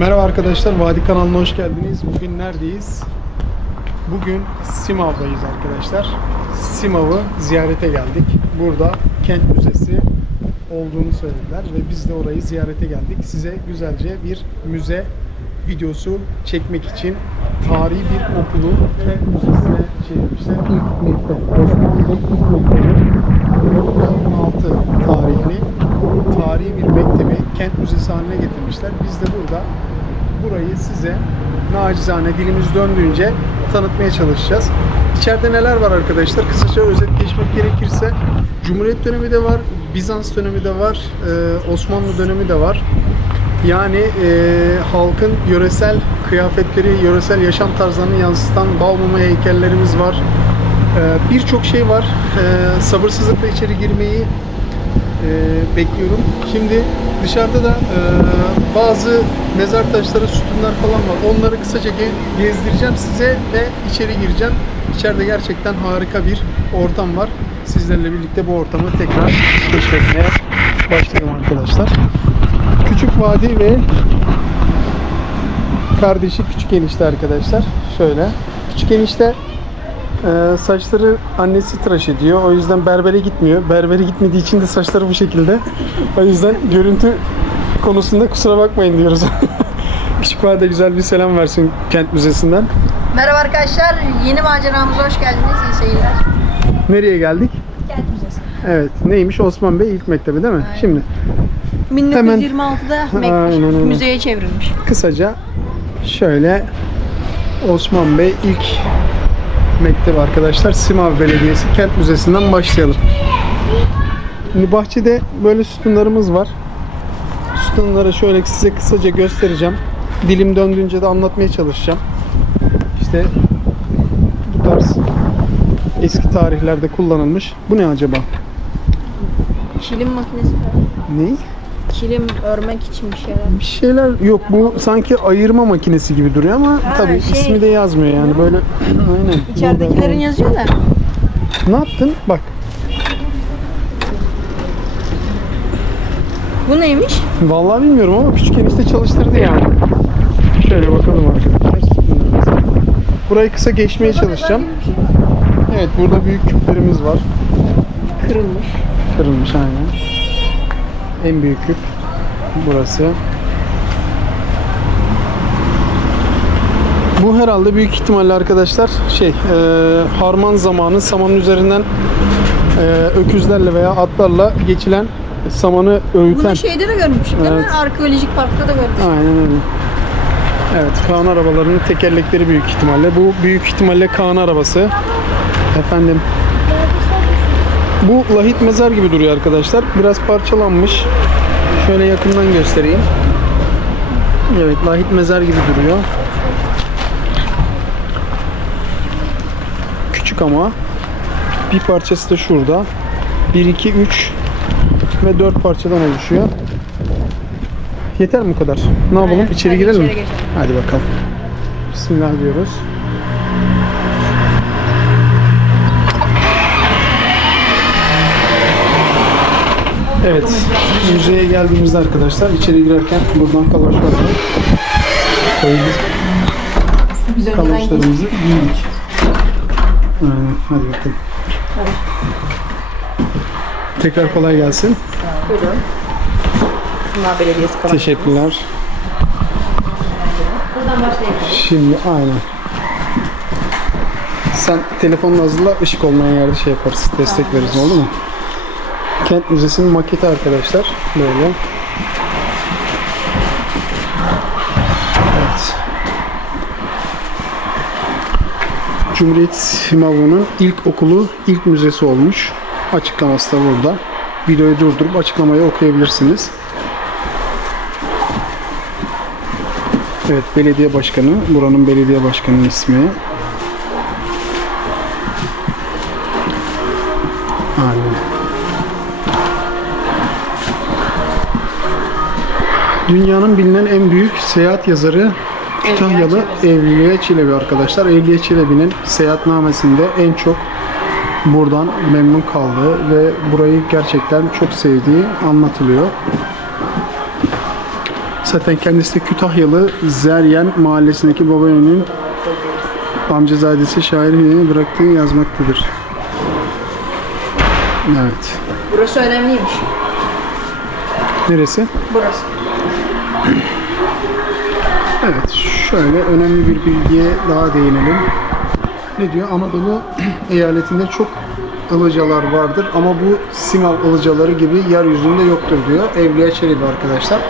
Merhaba arkadaşlar, Vadi kanalına hoş geldiniz. Bugün neredeyiz? Bugün Simav'dayız arkadaşlar. Simav'ı ziyarete geldik. Burada kent müzesi olduğunu söylediler ve biz de orayı ziyarete geldik. Size güzelce bir müze videosu çekmek için tarihi bir okulu kent müzesine çevirmişler. İlk mektep, Osmanlı'da ilk mektebi 1916 tarihli tarihi bir mektebi kent müzesi haline getirmişler. Biz de burada burayı size nacizane dilimiz döndüğünce tanıtmaya çalışacağız. İçeride neler var arkadaşlar? Kısaca özet geçmek gerekirse Cumhuriyet dönemi de var, Bizans dönemi de var, Osmanlı dönemi de var. Yani halkın yöresel kıyafetleri, yöresel yaşam tarzlarını yansıtan bal mum heykellerimiz var. Birçok şey var. Sabırsızlıkla içeri girmeyi bekliyorum. Şimdi dışarıda da bazı mezar taşları, sütunlar falan var. Onları kısaca gezdireceğim size ve içeri gireceğim. İçeride gerçekten harika bir ortam var. Sizlerle birlikte bu ortamı tekrar keşfetmeye başlayalım arkadaşlar. Küçük Vadi ve kardeşi Küçük Enişte arkadaşlar. Şöyle. Küçük Enişte saçları annesi tıraş ediyor. O yüzden berbere gitmiyor. Berbere gitmediği için de saçları bu şekilde. O yüzden görüntü konusunda kusura bakmayın diyoruz. Küçük Vadi güzel bir selam versin Kent Müzesi'nden. Merhaba arkadaşlar. Yeni maceramıza hoş geldiniz. İyi seyirler. Nereye geldik? Kent Müzesi. Evet. Neymiş? Osman Bey ilk mektebi değil mi? Aynen. Şimdi 1926'da Aynen. müzeye çevrilmiş. kısaca şöyle Osman Bey ilk mektep arkadaşlar. Simav Belediyesi Kent Müzesi'nden başlayalım. Şimdi bahçede böyle sütunlarımız var. Sütunları şöyle size kısaca göstereceğim. Dilim döndüğünce de anlatmaya çalışacağım. İşte bu tarz eski tarihlerde kullanılmış. Bu ne acaba? Kilim makinesi falan. Ne? Kilim örmek için bir şeyler. Bir şeyler yok. Bu sanki ayırma makinesi gibi duruyor ama tabii ismi de yazmıyor yani böyle. Aynen. İçeridekilerin yazıyor da. Ne yaptın? Bak. Bu neymiş? Vallahi bilmiyorum ama küçük enişte çalıştırdı yani. Şöyle bakalım arkadaşlar. Burayı kısa geçmeye çalışacağım. Evet, burada büyük küplerimiz var. Kırılmış. Kırılmış aynen. En büyük küp burası. Bu herhalde büyük ihtimalle arkadaşlar harman zamanı samanın üzerinden öküzlerle veya atlarla geçilen samanı öğüten. Bunu şeyde de görmüştük değil mi? Arkeolojik parkta da görmüştük. Aynen öyle. Evet, Kaan arabalarının tekerlekleri büyük ihtimalle. Bu büyük ihtimalle Kaan arabası. Efendim. Bu lahit mezar gibi duruyor arkadaşlar. Biraz parçalanmış. Şöyle yakından göstereyim. Evet, lahit mezar gibi duruyor. Küçük ama. Bir parçası da şurada. 1, 2, 3 ve 4 parçadan oluşuyor. Yeter mi bu kadar? Ne yapalım? Aynen. İçeri Hadi girelim mi? içeri geçelim. Hadi bakalım. Bismillah diyoruz. Evet. Müzeye geldiğimizde arkadaşlar içeri girerken buradan kaloşlarla koyduk. Biz önceden Kaloşlarımızı giydik. Aynen. Hadi bakalım. Tekrar kolay gelsin. Buyurun. Simavur Belediyesi kalan. Teşekkürler. Buradan başlayalım. Şimdi aynen. Sen telefonla hazırla, ışık olmayan yerde şey yaparız, destek veririz, oldu mu? Kent Müzesi'nin maketi arkadaşlar, böyle. Evet. Cumhuriyet Simav'ın ilk okulu, ilk müzesi olmuş. Açıklaması da burada. Videoyu durdurup açıklamayı okuyabilirsiniz. Evet, belediye başkanı. Buranın belediye başkanının ismi. Aynen. Dünyanın bilinen en büyük seyahat yazarı Kütahyalı Evliya Çelebi arkadaşlar. Evliya Çelebi'nin seyahatnamesinde en çok buradan memnun kaldığı ve burayı gerçekten çok sevdiği anlatılıyor. Zaten kendisi de Kütahyalı Zeryen mahallesindeki babaannenin amcazadesi şair Hülya'ya bıraktığı yazmaktadır. Evet. Burası önemliymiş. Neresi? Burası. Evet, şöyle önemli bir bilgiye daha değinelim. Ne diyor? Anadolu eyaletinde çok ılıcalar vardır ama bu Simav ılıcaları gibi yeryüzünde yoktur diyor. Evliya Çelebi arkadaşlar.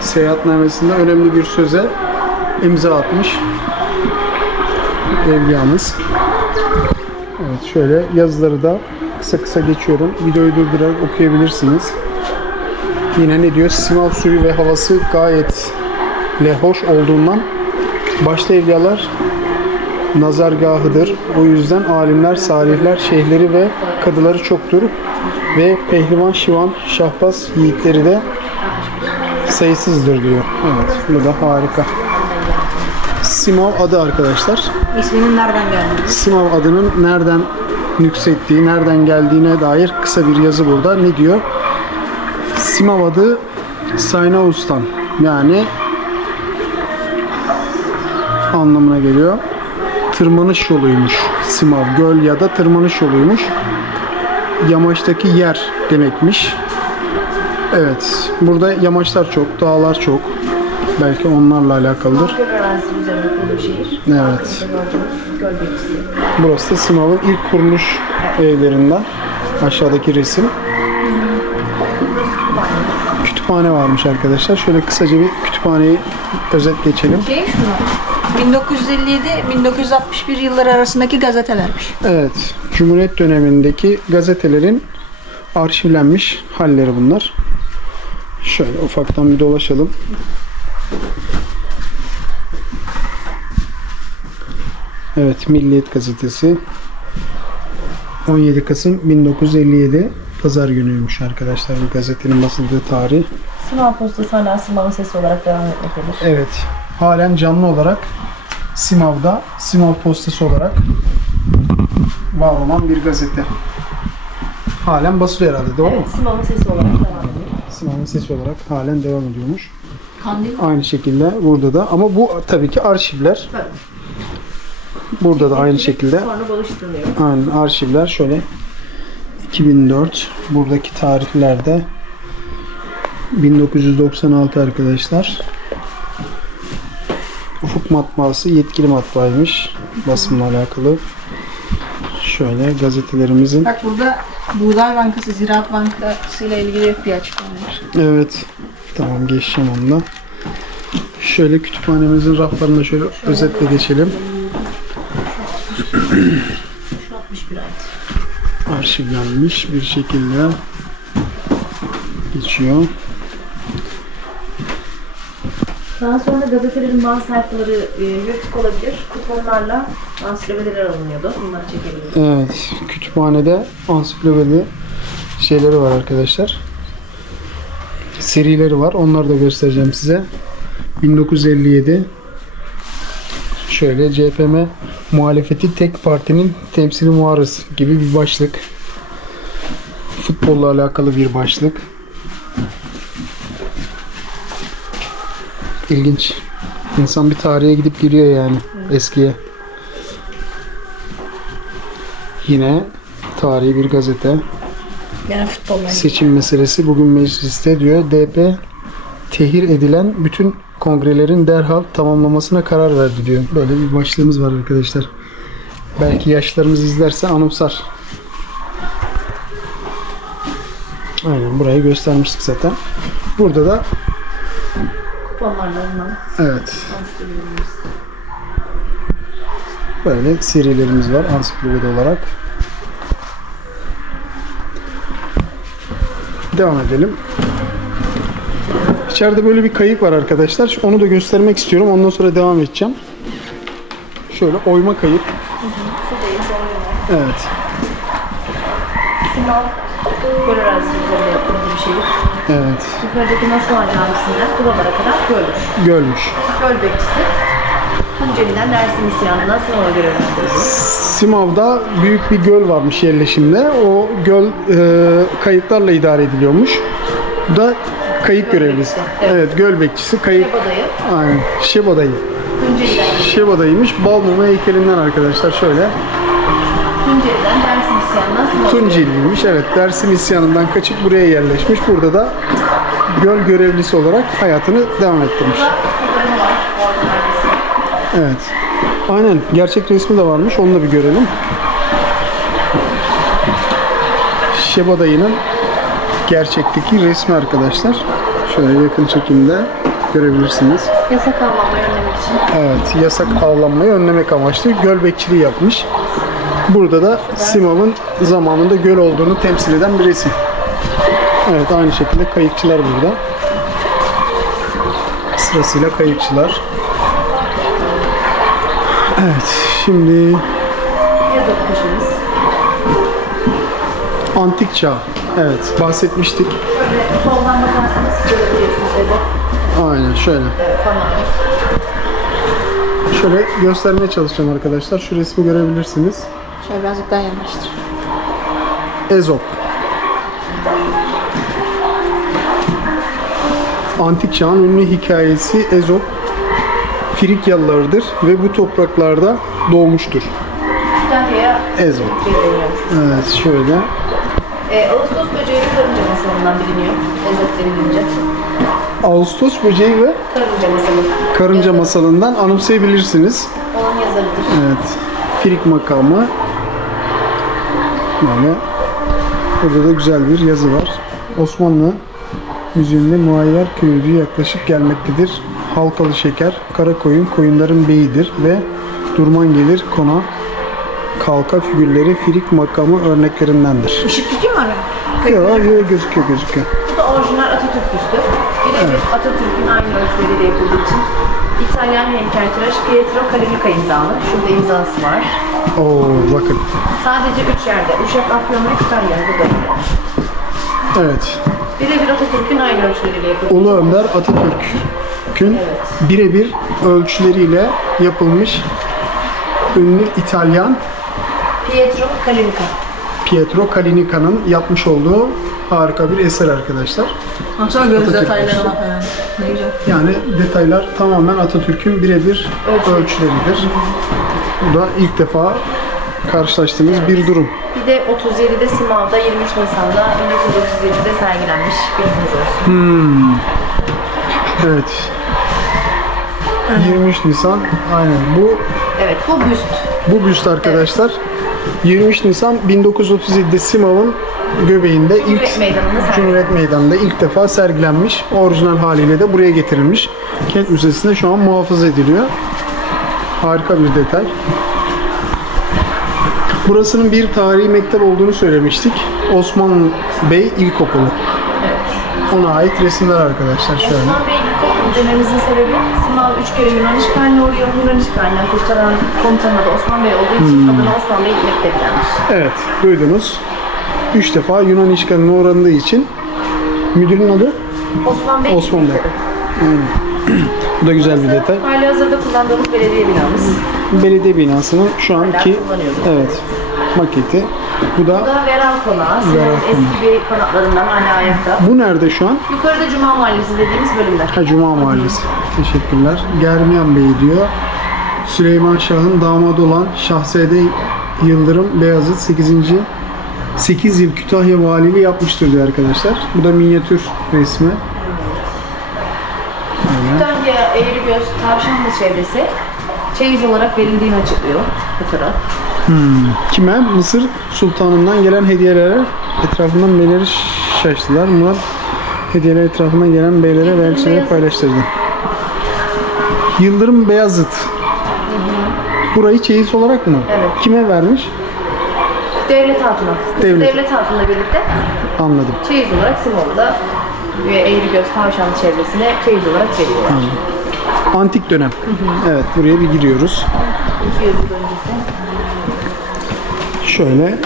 Seyahatnamesinde önemli bir söze imza atmış Evliyamız. Evet, şöyle yazıları da kısa kısa geçiyorum. Videoyu durdurarak okuyabilirsiniz. Yine ne diyor? Simav suyu ve havası gayet hoş olduğundan başta evliyalar nazargahıdır. O yüzden alimler, salihler, şeyhleri ve kadıları çoktur. Ve pehlivan, şivan, şahbaz yiğitleri de sayısızdır diyor. Evet, bu da harika. Simav adı arkadaşlar. İsminin nereden geldiğini. Simav adının nereden nüksettiği, nereden geldiğine dair kısa bir yazı burada. Ne diyor? Simav adı Saynaus'tan, yani anlamına geliyor. Tırmanış yoluymuş. Simav, göl ya da tırmanış yoluymuş. Yamaçtaki yer demekmiş. Evet. Burada yamaçlar çok, dağlar çok. Belki onlarla alakalıdır. Göl arazisi üzerinde kurulu bir şehir. Evet. Göl bekçisi. Burası da Simav'ın ilk kuruluş evlerinden. Aşağıdaki resim. Kütüphane varmış arkadaşlar. Şöyle kısaca bir kütüphaneyi özet geçelim. Şunu 1957-1961 yılları arasındaki gazetelermiş. Evet. Cumhuriyet dönemindeki gazetelerin arşivlenmiş halleri bunlar. Şöyle ufaktan bir dolaşalım. Evet, Milliyet Gazetesi 17 Kasım 1957 Pazar günüymüş arkadaşlar bu gazetenin basıldığı tarih. Simav Postası hala Simav'ın sesi olarak devam etmektedir. Evet, halen canlı olarak Simav'da Simav Postası olarak var olan bir gazete. Halen basılıyor herhalde, doğru mu? Evet, Simav'ın sesi olarak devam ediyor. Simav'ın sesi olarak halen devam ediyormuş. Kandil. Aynı şekilde burada da, ama bu tabii ki arşivler. Tabii. Burada da aynı şekilde. Sonra bağışlanıyor. Aynen, arşivler şöyle 2004, buradaki tarihlerde 1996 arkadaşlar. Ufuk Matbaası yetkili matbaaymış basımla alakalı. Şöyle gazetelerimizin. Bak burada Buğday Bankası, Ziraat Bankası ile ilgili bir açıklama var. Evet. Tamam, geçeceğim onunla. Şöyle kütüphanemizin raflarına şöyle özetle geçelim. 61 ait. Arşivlenmiş bir şekilde geçiyor. Daha sonra gazetelerin bazı sayfaları yırtık olabilir. Kuponlarla ansiklopediler alınıyordu. Bunları çekebiliriz. Evet, kütüphanede ansiklopedi şeyleri var arkadaşlar. Serileri var. Onları da göstereceğim size. 1957 şöyle CHP muhalefeti tek partinin temsili muarız gibi bir başlık. Futbolla alakalı bir başlık. İlginç. İnsan bir tarihe gidip giriyor yani, eskiye. Yine tarihi bir gazete. Yani futbolla. Seçim meselesi bugün mecliste diyor. DP tehir edilen bütün kongrelerin derhal tamamlamasına karar verdi diyor. Böyle bir başlığımız var arkadaşlar. Belki yaşlarımız izlerse anımsar. Aynen, burayı göstermiştik zaten. Burada da Kuponlarla alınan evet, ansiklopedilerimiz. böyle serilerimiz var ansiklopedi olarak. Devam edelim. İçeride böyle bir kayık var arkadaşlar. Onu da göstermek istiyorum. Ondan sonra devam edeceğim. Şöyle oyma kayık. Evet. Simav göl arazisi üzerinde yapılmış bir şehir. Evet. Yukarıdaki Nasuhan Camisi'nden buralara kadar gölmüş. Gölmüş. Göl bekçisi Tunceli'den Dersim isyanından Simav'a görevlendirildi. Simav'da büyük bir göl varmış yerleşimde. O göl kayıklarla idare ediliyormuş. Bu da Kayık görevlisi. Evet, göl bekçisi, kayık. Şebadayı. Aynen. Şebadayı. Tunceli'den. Şebadayıymış. Balmumu heykelinden arkadaşlar şöyle. Tunceli'den Dersim isyanından Simav'a. Tunceliymiş. Evet, Dersim isyanından kaçıp buraya yerleşmiş. Burada da göl görevlisi olarak hayatını devam ettirmiş. Burada fotoğrafı var. Orada Evet. Aynen. Gerçek resmi de varmış. Onu da bir görelim. Şebadayı'nın gerçekteki resmi arkadaşlar. Şöyle yakın çekimde görebilirsiniz. yasak avlanmayı önlemek için. Evet, yasak avlanmayı önlemek amaçlı göl bekçiliği yapmış. Burada da Simav'ın zamanında göl olduğunu temsil eden bir resim. Evet, aynı şekilde kayıkçılar burada. Sırasıyla kayıkçılar. Evet, şimdi Yazık köşemiz. antik çağ. Evet, bahsetmiştik. Şöyle soldan bakarsanız görebiliyorsunuz Ezo. Aynen şöyle. Panoramik. Şöyle göstermeye çalışacağım arkadaşlar. Şu resmi görebilirsiniz. Şöyle birazcık daha yanaştır. Ezop. Antik çağın ünlü hikayesi Ezop, Frikyalılardır ve bu topraklarda doğmuştur. Kütahya'ya Ezop. deniyormuş. Evet, şöyle. Ağustos böceği ve karınca masalından biliniyor. Ezop denilince. Ağustos böceği ve Karınca masalı. karınca masalından anımsayabilirsiniz. Onun yazarıdır. Evet. Frik makamı. Böyle. Burada da güzel bir yazı var. Osmanlı yüzyılında muayyer köyü yaklaşık gelmektedir. Halkalı şeker, kara koyun, koyunların beyidir ve durman gelir kona kalka figürleri Frik makamı örneklerindendir. Işık tutuyor mu araya? Yok, gözüküyor. Bu da orijinal Atatürk büstü. Birebir Atatürk'ün aynı ölçüleriyle yapıldığı için İtalyan heykeltıraş Pietro Calinica imzalı. Şurada imzası var. Oo, bakın. Sadece 3 yerde. Uşak, Afyon ve Kütahya. Burada. Evet. Birebir Atatürk'ün aynı ölçüleriyle yapıldığı Ulu için. Önder Atatürk'ün Evet. birebir ölçüleriyle yapılmış ünlü İtalyan Pietro Calinica. Pietro Calinica'nın yapmış olduğu harika bir eser arkadaşlar. Baksana göz Atatürk detaylarına büstü. bak yani. Ne güzel. Yani detaylar tamamen Atatürk'ün birebir ölçüleridir. Bu da ilk defa karşılaştığımız bir durum. Bir de 37'de Simav'da 23 Nisan'da 1937'de sergilenmiş. Bilginiz olsun. Evet. 23 Nisan. Aynen. Evet, bu büst. Bu büst arkadaşlar. 23 Nisan 1937'de Simav'ın göbeğinde Cumhuriyet Meydanı'nda sergilenmiş. Cumhuriyet Meydanı'nda ilk defa sergilenmiş. Orijinal haliyle de buraya getirilmiş. Kent Müzesi'nde şu an muhafaza ediliyor. Harika bir detay. Burasının bir tarihi mektep olduğunu söylemiştik. Osman Bey İlkokulu. Ona ait resimler arkadaşlar şöyle. Osman Bey İlkokulu dememizin sebebi Simav 3 kere Yunan işgaline uğruyor. Yunan işgalinden kurtaran komutanı da Osman Bey olduğu için adına Osman Bey Mektebi denmiş. Evet, duydunuz. 3 defa Yunan işgaline uğrandığı için müdürün adı Osman Bey. Osman Bey. Mektebi. Bu da güzel bir detay. Hali hazırda kullandığımız belediye binamız. Belediye binasının şu anki kullanıyoruz. evet maketi. Bu Bu da da Veral Konağı. Sinan'ın eski bir konaklarından hala ayakta. bu nerede şu an? Yukarıda Cuma Mahallesi dediğimiz bölümler. Ha, Cuma Mahallesi. Teşekkürler. Germiyan Bey diyor. Süleyman Şah'ın damadı olan Şahzade Yıldırım Beyazıt 8 yıl Kütahya valiliği yapmıştır diyor arkadaşlar. Bu da minyatür resmi. Kütahya, Eğrigöz, Tavşanlı çevresi çeyiz olarak verildiğini açıklıyor fotoğraf. Kime? Mısır Sultanı'ndan gelen hediyelere etrafından beyleri şaştılar. Murat hediyeler etrafından gelen beylere ve elçilere paylaştırdı. Yıldırım Beyazıt. Burayı çeyiz olarak mı? Evet. Kime vermiş? Devlet Hatun'a. Devlet. Devlet Hatun'la birlikte Anladım. çeyiz olarak Simav'da ve Eğrigöz, Tavşanlı çevresine çeyiz olarak veriyorlar. Antik dönem. Evet, buraya bir giriyoruz. 200 yıl öncesi. Şöyle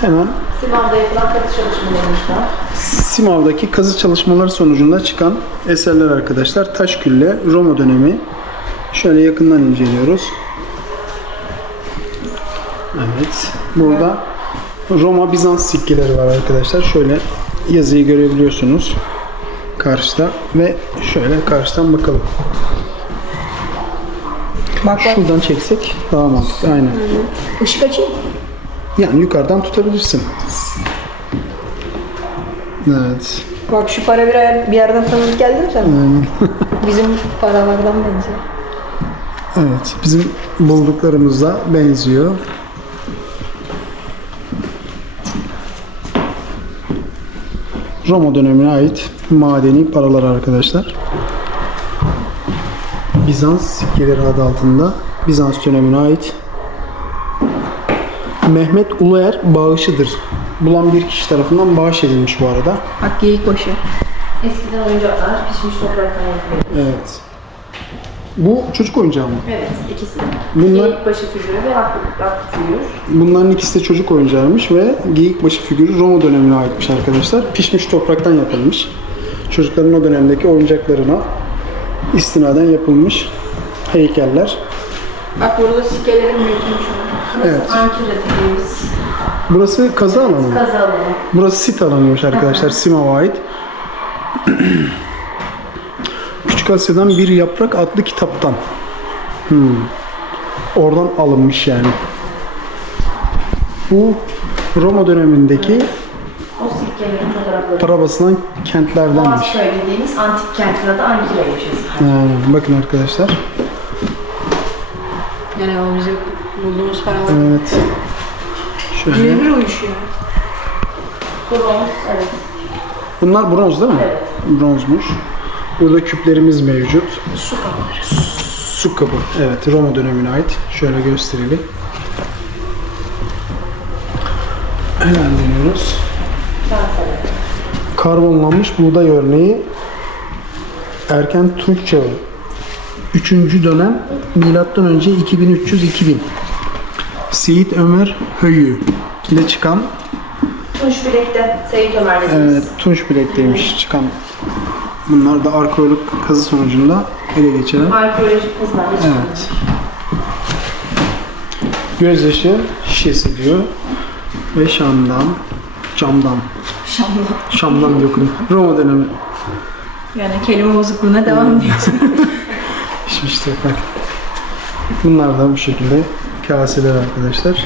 hemen Simav'da yapılan katı çalışmalarımızda Simav'daki kazı çalışmaları sonucunda çıkan eserler arkadaşlar. Taşkülle, Roma dönemi. Şöyle yakından inceliyoruz. Evet. Burada Roma Bizans sikkeleri var arkadaşlar. Şöyle yazıyı görebiliyorsunuz karşıda ve şöyle karşıdan bakalım. Bak bak. Şuradan çeksek daha mantıklı. Aynen. Işık açayım. Yani yukarıdan tutabilirsin. Evet. Bak şu para bir yerden tanıdık geldi mi sana? Bizim paralardan benziyor. Evet. Bizim bulduklarımızla benziyor. Roma dönemine ait madeni paralar arkadaşlar. Bizans sikkeleri adı altında Bizans dönemine ait. Mehmet Uluer bağışıdır. Bulan bir kişi tarafından bağış edilmiş bu arada. Bak geyik başı. Eskiden oyuncaklar pişmiş topraktan yapılıyor. Evet. Bu çocuk oyuncağı mı? Evet, ikisi de. Bunlar- Geyik başı figürü ve aklı figür. Bunların ikisi de çocuk oyuncağıymış ve geyikbaşı figürü Roma dönemine aitmiş arkadaşlar. Pişmiş topraktan yapılmış. Çocukların o dönemdeki oyuncaklarına istinaden yapılmış heykeller. Bak burada sikkelerin büyütülmüş. Evet. Ankara dediğimiz Burası kazı alanı mı? kazı alanı. Burası sit alanıymış arkadaşlar. Simav'a ait. Küçük Asya'dan bir yaprak adlı kitaptan. Oradan alınmış yani. Bu Roma dönemindeki O sikkelerin fotoğrafları. para basılan kentlerdenmiş. Boğazköy dediğimiz antik kentin adı Ankira'ymış eskiden. Bakın arkadaşlar. Yani o bizim bulduğumuz paralar. Evet. Şöyle. Birebir uyuşuyor. Bronz, evet. Bunlar bronz değil mi? Evet. Bronzmuş. Burada küplerimiz mevcut. Su kapları. Su kabı. Evet, Roma dönemine ait. Şöyle gösterelim. Hemen deniyoruz. Kaseler. Karbonlanmış buğday örneği. Erken Tunç Çağı. 3. dönem milattan önce 2300-2000. Seyit Ömer Höyü ile çıkan Tunç Bilek'te Seyit Ömer dediğimiz. Tunç bilekteymiş çıkan. Bunlar da arkeolog kazı sonucunda ele geçiren. Arkeolojik kazılar geçiyor. Evet. Gözyaşı şişesi diyor. Ve camdan. Şam'dan dokun. Roma dönemi. Yani kelime bozukluğuna devam ediyorsun. Pişmiş toprak. Bunlar da bu şekilde kaseler arkadaşlar.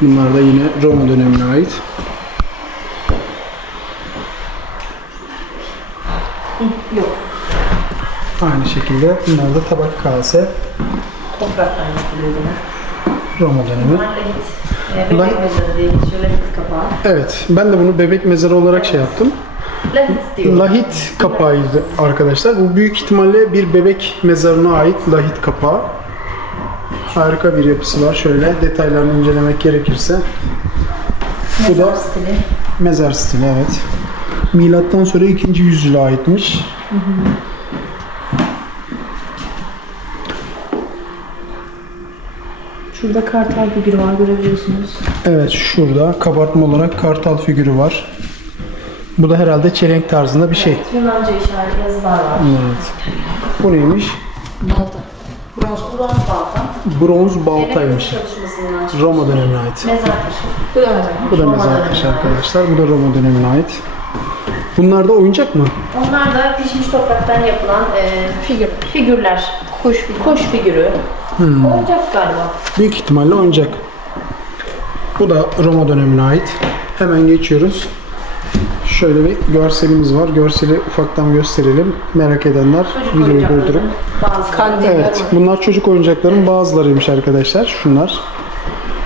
Bunlar da yine Roma dönemine ait. Yok. Aynı şekilde bunlar da tabak kase. Topraktan yapılıyor yine. Roma dönemi. Bunlar lahit. Bebek mezarı diye geçiyor. Lahit kapağı. Evet, ben de bunu bebek mezarı olarak şey yaptım. Lahit diyor. Lahit kapağıydı arkadaşlar. Bu büyük ihtimalle bir bebek mezarına ait lahit kapağı. Harika bir yapısı var. Şöyle detaylarını incelemek gerekirse. Bu da Mezar stili. mezar stili, evet. Milattan sonra 2. yüzyıla aitmiş. Şurada kartal figürü var, görebiliyorsunuz. Evet, şurada kabartma olarak kartal figürü var. Bu da herhalde çelenk tarzında bir şey. Yunanca işaret yazılar var. Evet. Bu neymiş? Balta. Bronz balta. Bronz baltaymış. Gene çalışmasından çıkmış. Roma dönemine ait. Mezar taşı. Bu da mezar. Bu da Roma mezar dönemine taşı ait. arkadaşlar. Bu da Roma dönemine ait. Bunlar da oyuncak mı? Onlar da pişmiş topraktan yapılan figürler. Kuş figürü. Oyuncak galiba. Büyük ihtimalle oyuncak. Bu da Roma dönemine ait. Hemen geçiyoruz. Şöyle bir görselimiz var. Görseli ufaktan gösterelim. Merak edenler Çocuk videoyu oyuncakları. durdurup. Bazıları. Kandiller Evet, var. bunlar çocuk oyuncakların bazılarıymış arkadaşlar. Şunlar.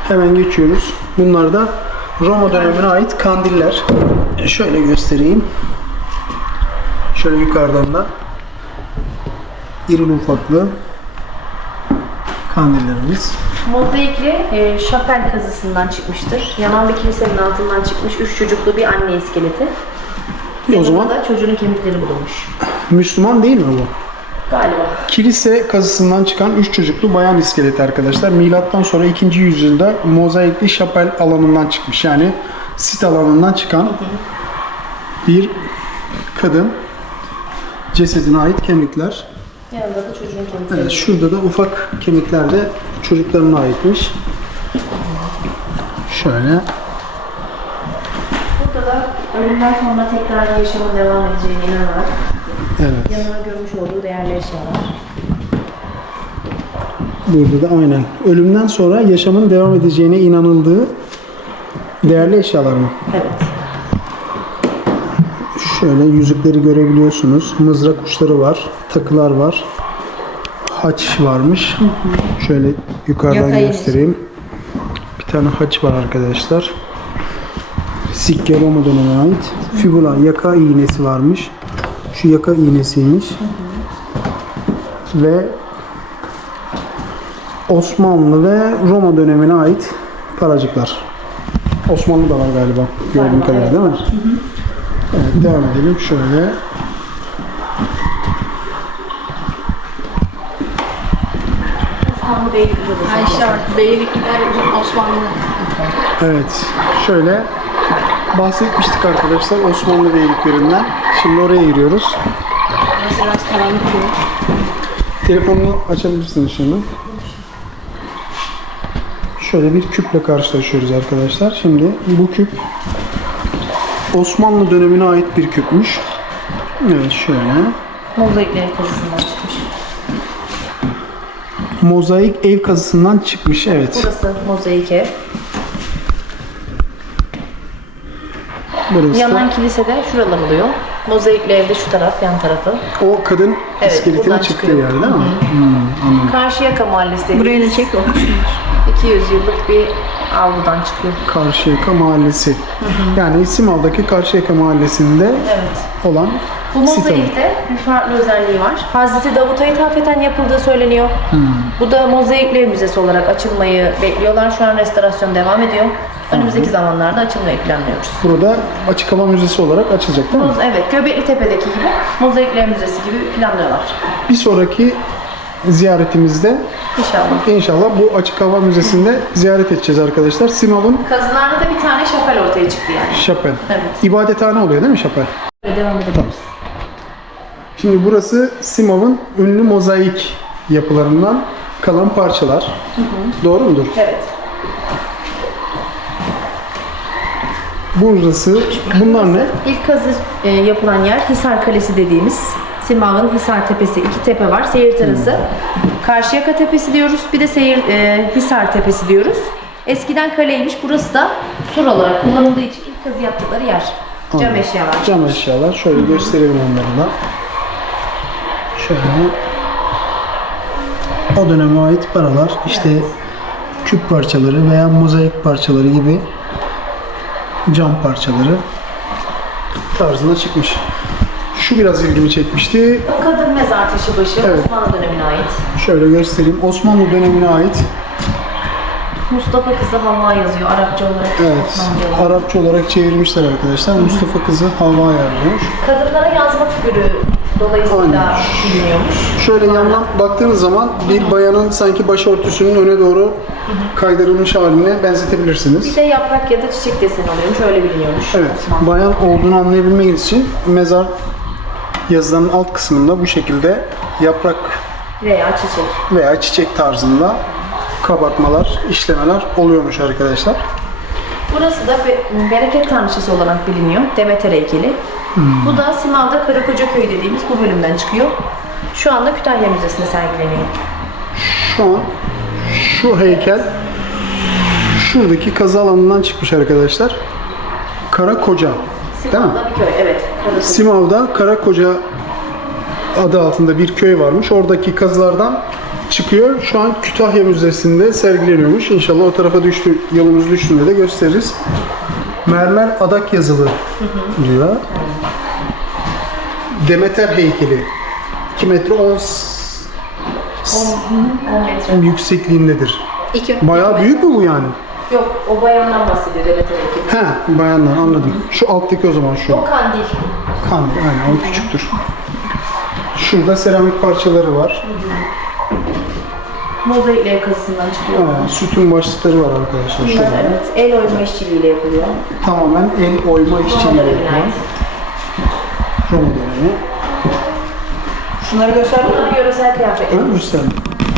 Hemen geçiyoruz. Bunlar da Roma dönemine ait kandiller. Şöyle göstereyim. Şöyle yukarıdan da irili ufaklı kandillerimiz. Mozaikli şapel kazısından çıkmıştır. Yanan bir kilisenin altından çıkmış 3 çocuklu bir anne iskeleti. O zaman da çocuğun kemikleri bulunmuş. Müslüman değil mi bu? Galiba. Kilise kazısından çıkan 3 çocuklu bayan iskeleti arkadaşlar. Milattan sonra 2. yüzyılda mozaikli şapel alanından çıkmış. Yani sit alanından çıkan bir kadın cesedine ait kemikler. Yanında da çocuğun kemikleri. Evet, şurada da ufak kemikler de çocuklarına aitmiş. Şöyle. Burada da ölümden sonra tekrar yaşamın devam edeceğine inanarak Evet. yanına görmüş olduğu değerli eşyalar. Burada da aynen. Ölümden sonra yaşamın devam edeceğine inanıldığı değerli eşyalar mı? Evet. Şöyle yüzükleri görebiliyorsunuz. Mızrak uçları var. Takılar var. Haç varmış. Şöyle yukarıdan Yaka göstereyim. Bir tane haç var arkadaşlar. Sikke Roma dönemine ait. Fibula yaka iğnesi varmış. Şu yaka iğnesiymiş. Ve Osmanlı ve Roma dönemine ait paracıklar. Osmanlı da var galiba. Gördüğüm kadarıyla değil mi? Evet, devam edelim şöyle. Osmanlı Beylikdüzü odası. Ayşe bak, Beylikler Osmanlı. Evet, şöyle bahsetmiştik arkadaşlar Osmanlı beyliklerinden. Şimdi oraya giriyoruz. Burası biraz karanlık gibi. Telefonunu açabilirsiniz şimdi. Şöyle bir küple karşılaşıyoruz arkadaşlar. Şimdi bu küp Osmanlı dönemine ait bir küpmüş. Evet, şöyle. Mozaiklerin kazısından çıkmış. Mozaik ev kazısından çıkmış. Evet. Burası mozaik ev. Burası Yanan da kilisede şuralar oluyor. Mozaikli evde şu taraf, yan tarafı. o kadın Evet, iskeletinin buradan çıktığı çıkıyor. yer değil mi? Anladım. Karşıyaka Mahallesi. Buraya da çek okusunlar. 200 yıllık bir avludan çıkıyor. Karşıyaka Mahallesi. Yani Simav'daki Karşıyaka Mahallesi'nde Evet. olan Bu sit alanı. mozaikte bir farklı özelliği var. Hazreti Davut'a ithafeten yapıldığı söyleniyor. Bu da Mozaikler Müzesi olarak açılmayı bekliyorlar. Şu an restorasyon devam ediyor. Önümüzdeki zamanlarda açılmayı planlıyoruz. Burada açık hava müzesi olarak açılacak değil mi? Evet, Göbekli Tepe'deki gibi Mozaikler Müzesi gibi planlıyorlar. Bir sonraki ziyaretimizde İnşallah. inşallah bu açık hava müzesinde ziyaret edeceğiz arkadaşlar. Simav'ın Kazılarda da bir tane şapel ortaya çıktı yani. şapel. Evet. İbadethane oluyor değil mi şapel? Devam edebiliriz. Şimdi burası Simav'ın ünlü mozaik yapılarından kalan parçalar. Doğru mudur? Evet. Burası, bunlar ne? İlk kazı yapılan yer Hisar Kalesi dediğimiz. Simav'ın Hisar Tepesi, iki tepe var. Seyir terası. Karşıyaka Tepesi diyoruz. Bir de Hisar Tepesi diyoruz. Eskiden kaleymiş. Burası da sur olarak kullanıldığı için ilk kazı yaptıkları yer. Cam Anladım. eşyalar. Cam eşyalar. Şöyle gösterelim onları da. Şöyle. O döneme ait paralar. İşte küp parçaları veya mozaik parçaları gibi cam parçaları tarzında çıkmış. Şu biraz ilgimi çekmişti. O kadın mezar taşı başı Evet. Osmanlı dönemine ait. Şöyle göstereyim. Osmanlı dönemine ait. Mustafa kızı Havva yazıyor Arapça olarak. Evet. Osmanlıca olarak. Arapça olarak çevirmişler arkadaşlar. Mustafa kızı Havva yazmış. Kadınlara yazma figürü dolayısıyla biliniyormuş. Şöyle yandan baktığınız zaman bir bayanın sanki başörtüsünün öne doğru kaydırılmış haline benzetebilirsiniz. Bir de yaprak ya da çiçek deseni oluyormuş. Öyle biliniyormuş. Evet, Osmanlı. bayan olduğunu anlayabilmek için mezar yazılarının alt kısmında bu şekilde yaprak Veya çiçek. veya çiçek tarzında kabartmalar, işlemeler oluyormuş arkadaşlar. Burası da bereket tanrıçası olarak biliniyor. Demeter heykeli. Bu da Simav'da Karakoca Köyü dediğimiz bu bölümden çıkıyor. Şu anda Kütahya Müzesi'nde sergileniyor. Şu an şu heykel şuradaki kazı alanından çıkmış arkadaşlar. Karakoca, değil mi? Simav'da bir köy, evet. Karakoca. Simav'da Karakoca adı altında bir köy varmış. Oradaki kazılardan çıkıyor. Şu an Kütahya Müzesi'nde sergileniyormuş. İnşallah o tarafa yolumuz düştüğünde de gösteririz. Mermer adak yazılı diyor. Demeter heykeli. 2 metre 10 10 metre. yüksekliğindedir. İki. Bayağı büyük mü bu yani? Yok, o bayandan bahsediyor Demeter heykeli. He, bayanlar anladım. Şu alttaki o zaman şu. O kandil. Kandil, aynen o küçüktür. Şurada seramik parçaları var. Mozaikler kazısından çıkıyor. Sütun başlıkları var arkadaşlar Bunlar şurada. evet, el oyma işçiliğiyle yapılıyor. Tamamen el oyma Roma işçiliği dönemine yapılan ait. Roma dönemi. Şunları gösterdin mi? Bunlar yöresel Öyle kıyafetlerimiz. gösterdim.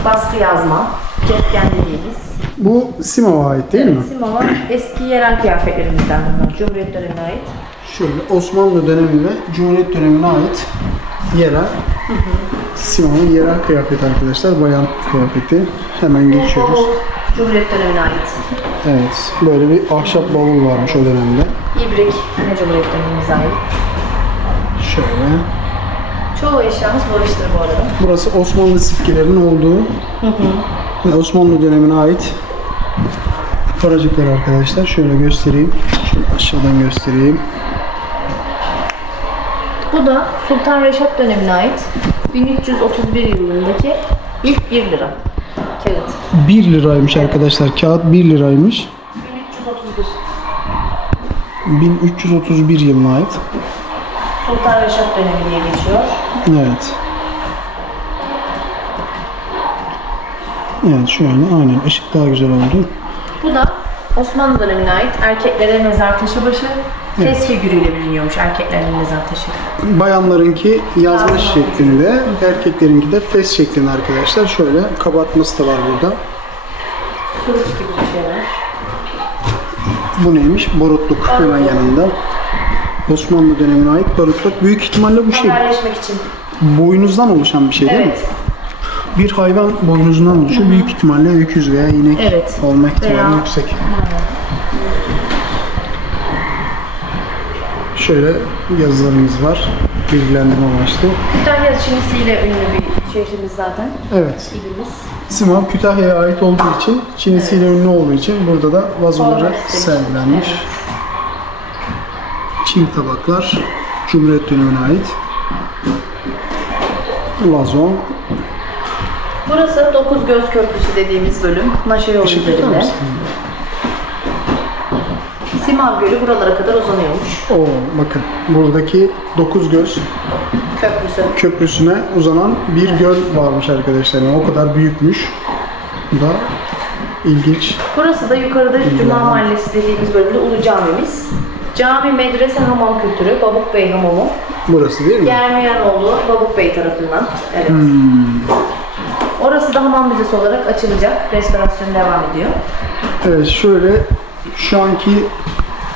Baskı yazma, cepken dediğimiz. Bu Simav'a ait değil mi? Simava eski yerel kıyafetlerimizden bunlar. Cumhuriyet dönemine ait. Şöyle Osmanlı dönemi ve Cumhuriyet dönemine ait yerel. Simav'ın yerel kıyafeti arkadaşlar. Bayan kıyafeti. Hemen geçiyoruz. Bavul Cumhuriyet dönemine ait. Evet. Böyle bir ahşap bavul varmış o dönemde. İbrik yine Cumhuriyet dönemimize ait. Şöyle. Çoğu eşyamız barıştır bu arada. Burası Osmanlı sikkelerinin olduğu ve Osmanlı dönemine ait paracıklar arkadaşlar. Şöyle göstereyim. Şöyle aşağıdan göstereyim. Bu da Sultan Reşat dönemine ait 1331 yılındaki ilk 1 lira kağıt. 1 liraymış arkadaşlar. Kağıt 1 liraymış. 1331. 1331 yılına ait. Sultan Reşat dönemi diye geçiyor. Evet. Evet şöyle aynen ışık daha güzel oldu. Bu da Osmanlı dönemine ait erkeklere mezar taşı başı fes figürüyle biliniyormuş erkeklerin mezar taşı. Bayanlarınki yazma Yazma. şeklinde, erkeklerinki de fes şeklinde arkadaşlar. Şöyle kabartması da var burada. Kılıç gibi bir şey var. Bu neymiş? Barutluk hemen yanında. Osmanlı dönemine ait barutluk. Büyük ihtimalle bu şey Haberleşmek için. boynuzdan oluşan bir şey değil mi? Evet. Bir hayvan boynuzundan oluşuyor. Büyük ihtimalle öküz veya inek Evet. olma ihtimali Veya- yüksek. Şöyle yazılarımız var. Bilgilendirme amaçlı. Kütahya Çinisi'yle ünlü bir şehrimiz zaten. Evet. İlimiz. Simav Kütahya'ya ait olduğu için, Çinisiyle ünlü olduğu için burada da vazoları Format istemiş. sergilenmiş. Evet. Çin tabaklar Cumhuriyet dönemine ait. Vazo. Burası Dokuz Göz Köprüsü dediğimiz bölüm. Naşa yolu Işık tutar üzerinde. mısın? Simav Gölü buralara kadar uzanıyormuş. Oo, bakın buradaki Dokuz Göz Köprüsü. Köprüsü'ne uzanan bir göl varmış arkadaşlar. Yani o kadar büyükmüş. Bu da ilginç. Burası da yukarıda Cuma Bilmiyorum. Mahallesi dediğimiz bölümde Ulu Camimiz. Cami, medrese, hamam kültürü, Babuk Bey Hamamı. Burası değil mi? Germiyanoğlu Babuk Bey tarafından. Evet. Orası da hamam müzesi olarak açılacak. Restorasyon devam ediyor. Evet şöyle şu anki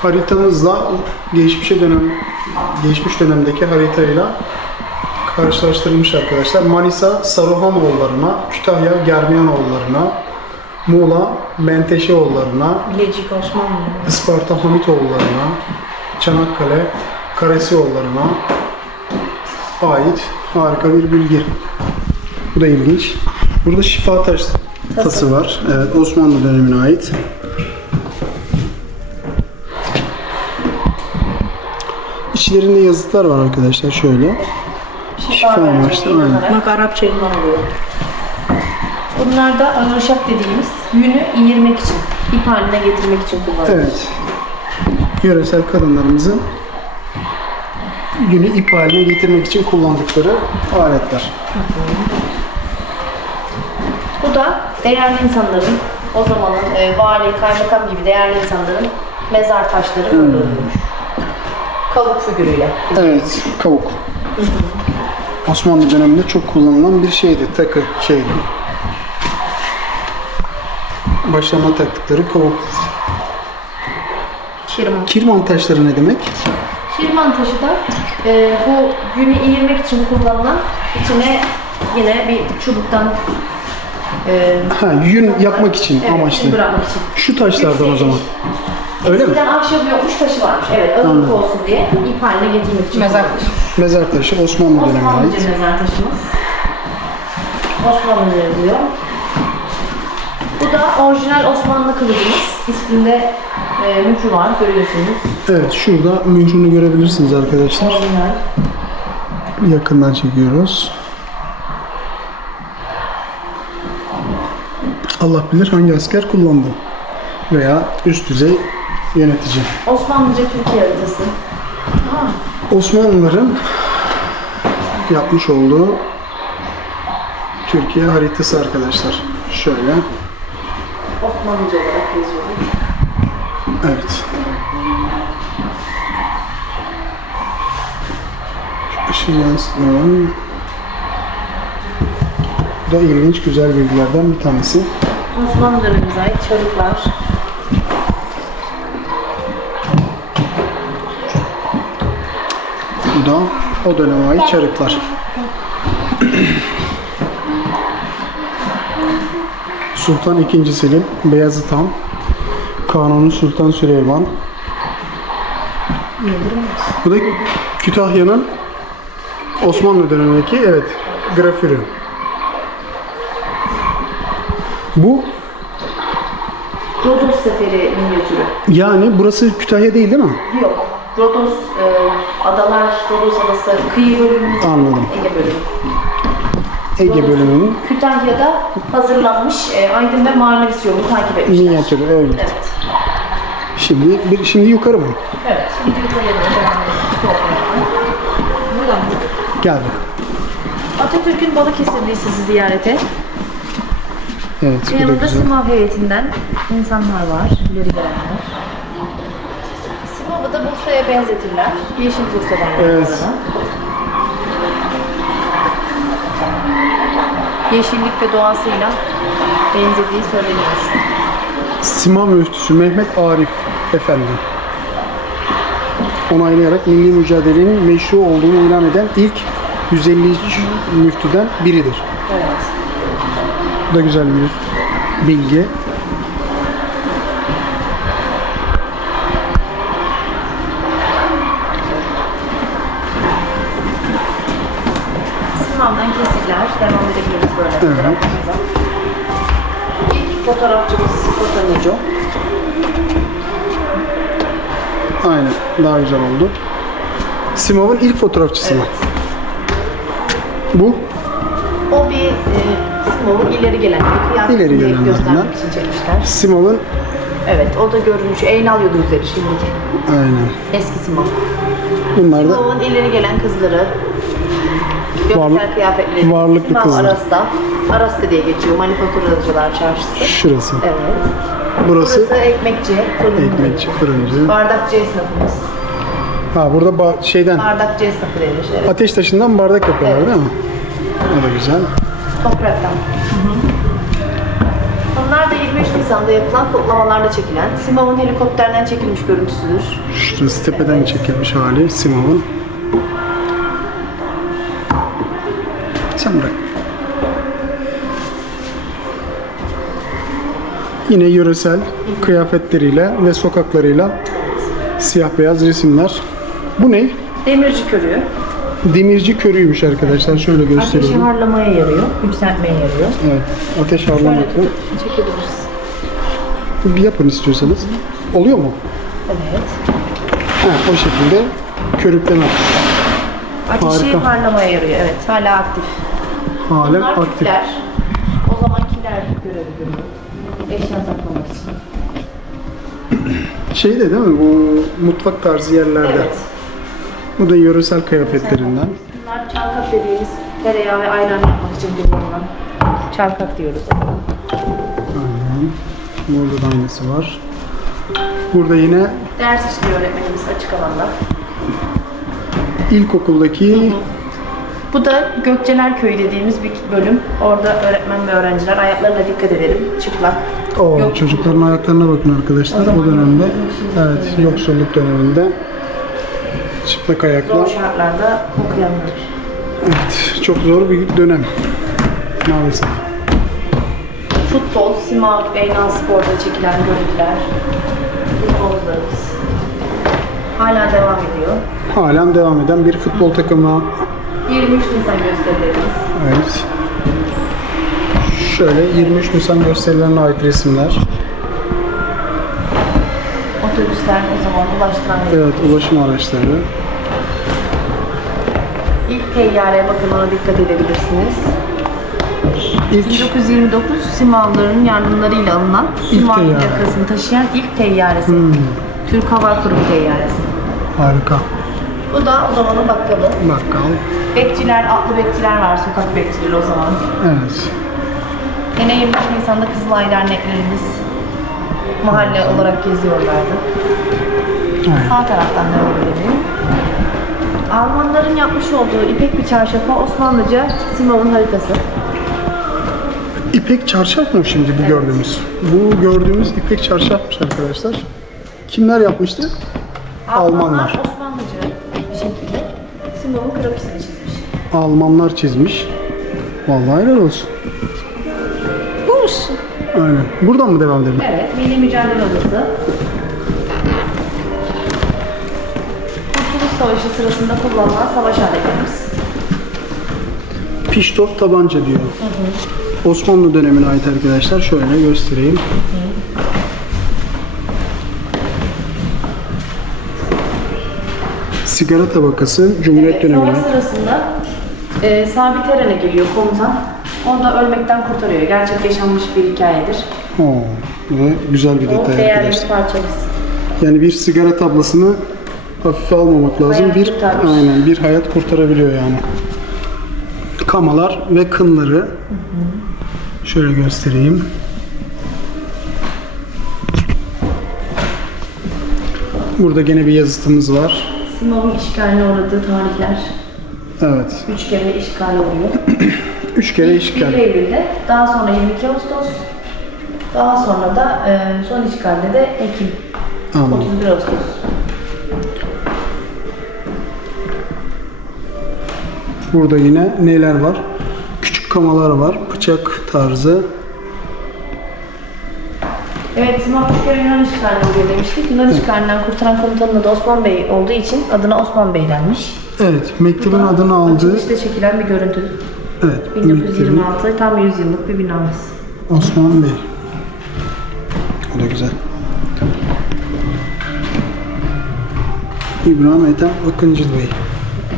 haritamızla geçmiş dönemdeki haritayla karşılaştırılmış arkadaşlar. Manisa Saruhanoğulları'na, Kütahya Germiyanoğulları'na, Muğla Menteşeoğulları'na, Bilecik Osmanlı. Isparta Hamitoğulları'na, Çanakkale Karesioğulları'na ait harika bir bilgi. Bu da ilginç. Burada şifa tası var. Evet, Osmanlı dönemine ait. İçlerinde yazıtlar var arkadaşlar şöyle. Şifa amaçlı, aynen. Bak Arapça kullanılıyor. Bunlar da ahırşap dediğimiz yünü iyirmek için, ip haline getirmek için kullanılıyor. Evet. Yöresel kadınlarımızın yünü ip haline getirmek için kullandıkları aletler. Bu da değerli insanların, o zamanın vali, kaymakam gibi değerli insanların mezar taşları öldürülmüş. Kavuk figürüyle. Evet, kavuk. Osmanlı döneminde çok kullanılan bir şeydi, takı şeydi. Başlarına taktıkları kavuk. Kirman. Kirman taşları ne demek? Kirman taşı da bu yünü iyirmek için kullanılan, içine yine bir çubuktan Ha, yün yapmak için evet, amaçlı. bırakmak için. Şu taşlardan o zaman. Öyle mi? Eskiden ahşap yokmuş, taşı varmış. Evet, ağırlık olsun diye ip haline getirmek için. Mezar taşı. Mezar taşı Osmanlı dönemine Osmanlıca ait. mezar taşımız. Osmanlıca yazıyor. Bu da orijinal Osmanlı kılıcımız. Üstünde mührü var, görüyorsunuz. Evet, şurada mührünü görebilirsiniz arkadaşlar. Orijinal. Yakından çekiyoruz. Allah bilir hangi asker kullandı veya üst düzey yönetici. Osmanlıca Türkiye haritası. Osmanlıların yapmış olduğu Türkiye haritası arkadaşlar. Şöyle. Osmanlıca olarak yazıyoruz. Evet. Işığı yansıtmadan. Bu da ilginç, güzel bilgilerden bir tanesi. Osmanlı dönemimize ait çarıklar. Bu da o döneme ait çarıklar. Sultan II. Selim, Beyazıt Han, Kanuni Sultan Süleyman. Bu da Kütahya'nın Osmanlı dönemindeki grafürü. Bu Rodos Seferi minyatürü. yani burası Kütahya değil mi? Yok. Rodos adalar, Rodos adası kıyı bölümü. Anladım. Ege bölümü. Ege bölümünün Kütahya'da hazırlanmış Aydın ve Marmaris yolunu takip etmişler. minyatürü. Evet. Evet. Şimdi yukarı mı? Evet. Şimdi yukarıya doğru devam edelim. Buradan mı? Geldik. Atatürk'ün Balıkesir Lisesi ziyarete. Evet, bu da Yanında güzel. Simav heyetinden insanlar var, ileri gelenler. Simav'ı da Bursa'ya benzetirler. Yeşil Bursa'dan Evet. arada. Yeşillik ve doğasıyla benzediği söyleniyor. Simav müftüsü Mehmet Arif Efendi onaylayarak milli mücadelenin meşru olduğunu ilan eden ilk 153 müftüden biridir. Evet. Bu da güzel bir bilgi. Simav'dan kesitler. Devam edebiliriz böyle. Evet. İlk fotoğrafçımız Fotoneco. Aynen. Daha güzel oldu. Simav'ın ilk fotoğrafçısı mı? Bu O bir Simav'ın ileri gelen bir kıyafetini İleri gelenlerden. göstermek için çekmişler. Simav'ın Evet, o da görünüş. Eynal yolu üzeri şimdiki. aynen. Eski Simav. Bunlar da Simav'ın ileri gelen kızları. Varlık- Göksel kıyafetleri. varlıklı Simav kızlar. Aras'ta. Aras'ta diye geçiyor. Manifaturacılar Çarşısı. şurası. Evet. Burası Burası ekmekçi, fırıncı. ekmekçi, fırıncı. Bardakçı esnafımız. Ha burada şeyden Bardakçı esnafı denir. Evet. ateş taşından bardak yapıyorlar Evet. değil mi? O da güzel. Topraktan. Bunlar da 23 Nisan'da yapılan kutlamalarda çekilen Simav'ın helikopterden çekilmiş görüntüsüdür. Şurası tepeden çekilmiş hali Simav'ın. Sen bırak. Yine yöresel kıyafetleriyle ve sokaklarıyla siyah beyaz resimler. Bu ne? Demirci körüğü. Demirci körüymüş arkadaşlar. Şöyle Ateşi gösteriyorum. harlamaya yarıyor, yükseltmeye yarıyor. Evet. Ateş Şöyle harlamakla. tutup çekebiliriz. Bir yapın istiyorsanız. Oluyor mu? Evet. Ha, o şekilde körükleme. Ateşi Harika. harlamaya yarıyor. Evet, hala aktif. Halen Bunlar aktif. küpler. O zamankiler görevi görüyor. Eşya saklamak için. Şey de değil mi? Bu mutfak tarzı yerlerde. Evet. Bu da yöresel kıyafetlerinden. Bunlar çalkak dediğimiz tereyağı ve ayran yapmak için kullanılan çalkak diyoruz. Aynen. Burada da aynısı var. Burada yine Ders işliyor öğretmenimiz açık alanda. ilkokuldaki Bu da Gökçeler Köyü dediğimiz bir bölüm. Orada öğretmen ve öğrenciler ayaklarına dikkat edelim. Çıplak. o Yok. çocukların ayaklarına bakın arkadaşlar. O zaman O dönemde yoksulluk evet yoksulluk döneminde çıplak Zor ayakla şartlarda okuyanlar. evet çok zor bir dönem maalesef. Futbol, Simav, Eynal Spor'da çekilen görüntüler. Futbolcularımız. Hala devam ediyor. Halen devam eden bir futbol takımı. 23 Nisan gösterilerimiz. Evet. Şöyle 23 Nisan gösterilerine ait resimler. Otobüsler o zaman ulaştıran Evet, ulaşım araçları. İlk teyyareye bakın, ona dikkat edebilirsiniz. İlk 1929 Simavların yardımlarıyla alınan Simav teyyare. plakasını taşıyan ilk teyyaresi. Türk Hava Kurumu teyyaresi. harika. Bu da o zamanın bakkalı. Bakkal. Bekçiler, atlı bekçiler var, sokak bekçileri o zaman. Evet. Yine 23 Nisan'da Kızılay derneklerimiz mahalle olarak geziyorlardı. Evet. Sağ taraftan devam edelim. Almanların yapmış olduğu ipek bir çarşafa Osmanlıca Simav'ın haritası. İpek çarşaf mı şimdi bu gördüğümüz? Bu gördüğümüz ipek çarşafmış arkadaşlar. Kimler yapmıştı? Almanlar. Osmanlıca bir şekilde Simav'ın krokisini çizmiş. Almanlar çizmiş. Vallahi helal olsun. Bu musun? Aynen. Buradan mı devam edelim? Evet, milli mücadele odası. Kurtuluş Savaşı sırasında kullanılan savaş aletlerimiz. Piştof tabanca diyor. Osmanlı dönemine ait arkadaşlar. Şöyle göstereyim. Sigara tabakası Cumhuriyet dönemine Savaş ait. sırasında Sabit Eren'e geliyor komutan. Onu da ölmekten kurtarıyor. Gerçek yaşanmış bir hikayedir. Oo, ve güzel bir O detay değerli arkadaşlar. bir parçamız. Yani bir sigara tablasını hafife almamak lazım. Hayat Bir kurtarmış. aynen bir hayat kurtarabiliyor yani. Kamalar ve kınları. Şöyle göstereyim. Burada gene bir yazıtımız var. Simav'ın işgaline uğradığı tarihler. Evet. 3 kere işgal oluyor. 3 kere 1 işgal. Eylül'de, daha sonra 22 Ağustos, daha sonra da son işgalde de Ekim, Anladım. 31 Ağustos. Burada yine neler var? Küçük kamalar var. Bıçak tarzı. Evet, Simav 3 kere Yunan işgaline oluyor demiştik. Yunan işgalinden kurtaran komutanın adı Osman Bey olduğu için adına Osman Bey denmiş. Evet. Mektebin adını aldığı. Açılışta çekilen bir görüntü. Evet. Mektebin 1926, tam 100 yıllık bir binamız. Osman Bey. O da güzel. İbrahim Ethem Akıncı Bey.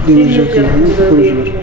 Demirci Akıncı'nın kurucuları.